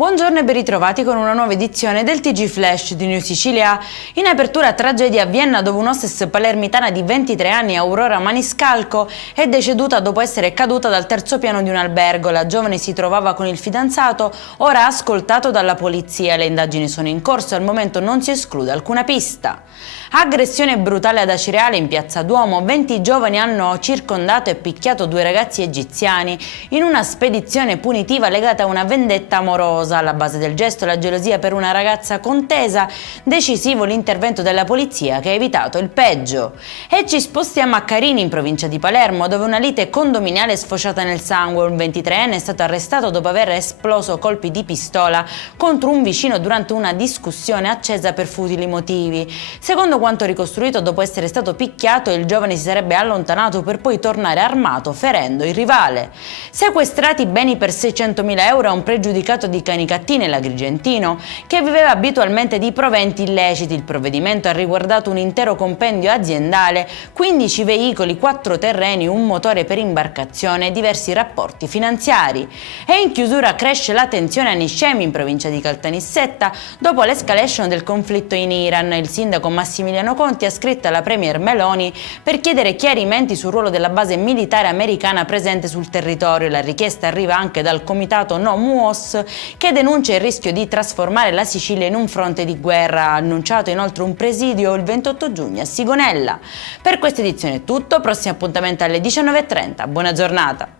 Buongiorno e ben ritrovati con una nuova edizione del TG Flash di New Sicilia. In apertura tragedia a Vienna dove un'hostess palermitana di 23 anni, Aurora Maniscalco, è deceduta dopo essere caduta dal terzo piano di un albergo. La giovane si trovava con il fidanzato, ora ascoltato dalla polizia. Le indagini sono in corso e al momento non si esclude alcuna pista. Aggressione brutale ad Acireale in piazza Duomo. 20 giovani hanno circondato e picchiato due ragazzi egiziani in una spedizione punitiva legata a una vendetta amorosa. Alla base del gesto la gelosia per una ragazza contesa, decisivo l'intervento della polizia che ha evitato il peggio. E ci spostiamo a Carini in provincia di Palermo dove una lite condominiale è sfociata nel sangue. Un 23enne è stato arrestato dopo aver esploso colpi di pistola contro un vicino durante una discussione accesa per futili motivi. Secondo quanto ricostruito, dopo essere stato picchiato, il giovane si sarebbe allontanato per poi tornare armato, ferendo il rivale. Sequestrati beni per 600.000 euro a un pregiudicato di Canicattì nell'Agrigentino che viveva abitualmente di proventi illeciti. Il provvedimento ha riguardato un intero compendio aziendale, 15 veicoli, 4 terreni, un motore per imbarcazione e diversi rapporti finanziari. E in chiusura cresce la tensione a Niscemi in provincia di Caltanissetta dopo l'escalation del conflitto in Iran. Il sindaco Massimiliano Conti ha scritto alla premier Meloni per chiedere chiarimenti sul ruolo della base militare americana presente sul territorio. La richiesta arriva anche dal comitato No MUOS che denuncia il rischio di trasformare la Sicilia in un fronte di guerra. Ha annunciato inoltre un presidio il 28 giugno a Sigonella. Per questa edizione è tutto, prossimo appuntamento alle 19:30. Buona giornata!